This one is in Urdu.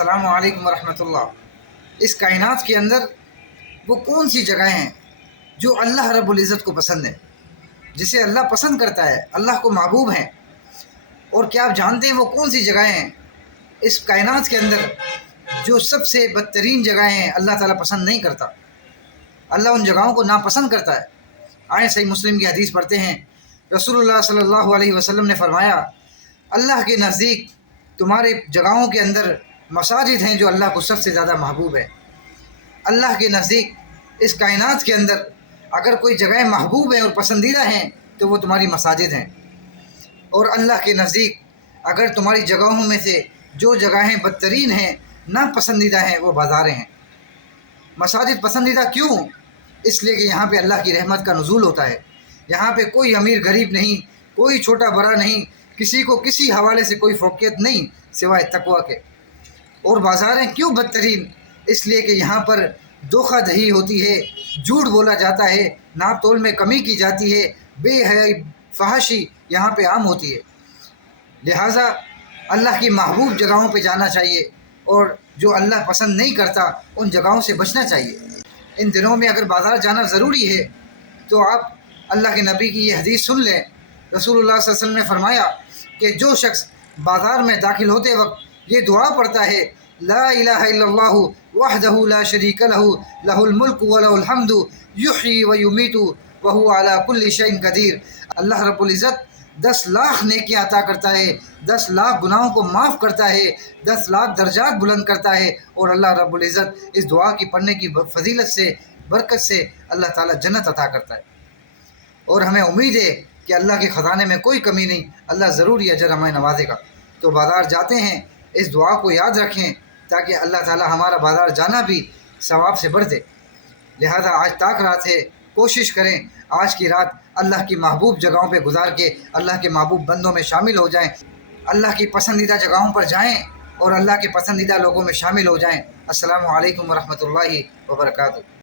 السلام علیکم ورحمۃ اللہ۔ اس کائنات کے اندر وہ کون سی جگہیں ہیں جو اللہ رب العزت کو پسند ہے، جسے اللہ پسند کرتا ہے، اللہ کو محبوب ہیں؟ اور کیا آپ جانتے ہیں وہ کون سی جگہیں ہیں اس کائنات کے اندر جو سب سے بدترین جگہیں ہیں، اللہ تعالیٰ پسند نہیں کرتا، اللہ ان جگہوں کو ناپسند کرتا ہے؟ آئیں صحیح مسلم کی حدیث پڑھتے ہیں۔ رسول اللہ صلی اللہ علیہ وسلم نے فرمایا، اللہ کے نزدیک تمہارے جگہوں کے اندر مساجد ہیں جو اللہ کو سب سے زیادہ محبوب ہے۔ اللہ کے نزدیک اس کائنات کے اندر اگر کوئی جگہیں محبوب ہیں اور پسندیدہ ہیں تو وہ تمہاری مساجد ہیں، اور اللہ کے نزدیک اگر تمہاری جگہوں میں سے جو جگہیں بدترین ہیں، ناپسندیدہ ہیں، وہ بازاریں ہیں۔ مساجد پسندیدہ کیوں؟ اس لیے کہ یہاں پہ اللہ کی رحمت کا نزول ہوتا ہے، یہاں پہ کوئی امیر غریب نہیں، کوئی چھوٹا بڑا نہیں، کسی کو کسی حوالے سے کوئی فوقیت نہیں سوائے تقویٰ کے۔ اور بازاریں کیوں بدترین؟ اس لیے کہ یہاں پر دھوکہ دہی ہوتی ہے، جھوٹ بولا جاتا ہے، ناپ تول میں کمی کی جاتی ہے، بے حیائی، فحاشی یہاں پہ عام ہوتی ہے۔ لہٰذا اللہ کی محبوب جگہوں پہ جانا چاہیے، اور جو اللہ پسند نہیں کرتا ان جگہوں سے بچنا چاہیے۔ ان دنوں میں اگر بازار جانا ضروری ہے تو آپ اللہ کے نبی کی یہ حدیث سن لیں۔ رسول اللہ صلی اللہ علیہ وسلم نے فرمایا کہ جو شخص بازار میں داخل ہوتے وقت یہ دعا پڑھتا ہے، لا الہ الا اللہ وحدہ لا شریک لہ لہ الملک ولہ الحمد یحیی و یمیت وہو علی کل شیء قدیر، اللہ رب العزت 10 لاکھ نیکیاں عطا کرتا ہے، 10 لاکھ گناہوں کو معاف کرتا ہے، 10 لاکھ درجات بلند کرتا ہے، اور اللہ رب العزت اس دعا کی پڑھنے کی فضیلت سے، برکت سے اللہ تعالیٰ جنت عطا کرتا ہے۔ اور ہمیں امید ہے کہ اللہ کے خزانے میں کوئی کمی نہیں، اللہ ضرور یہ اجر ہمیں نوازے گا۔ تو بازار جاتے ہیں اس دعا کو یاد رکھیں تاکہ اللہ تعالیٰ ہمارا بازار جانا بھی ثواب سے بڑھ دے۔ لہذا آج تاک رات ہے، کوشش کریں آج کی رات اللہ کی محبوب جگہوں پہ گزار کے اللہ کے محبوب بندوں میں شامل ہو جائیں، اللہ کی پسندیدہ جگہوں پر جائیں اور اللہ کے پسندیدہ لوگوں میں شامل ہو جائیں۔ السلام علیکم ورحمۃ اللہ وبرکاتہ۔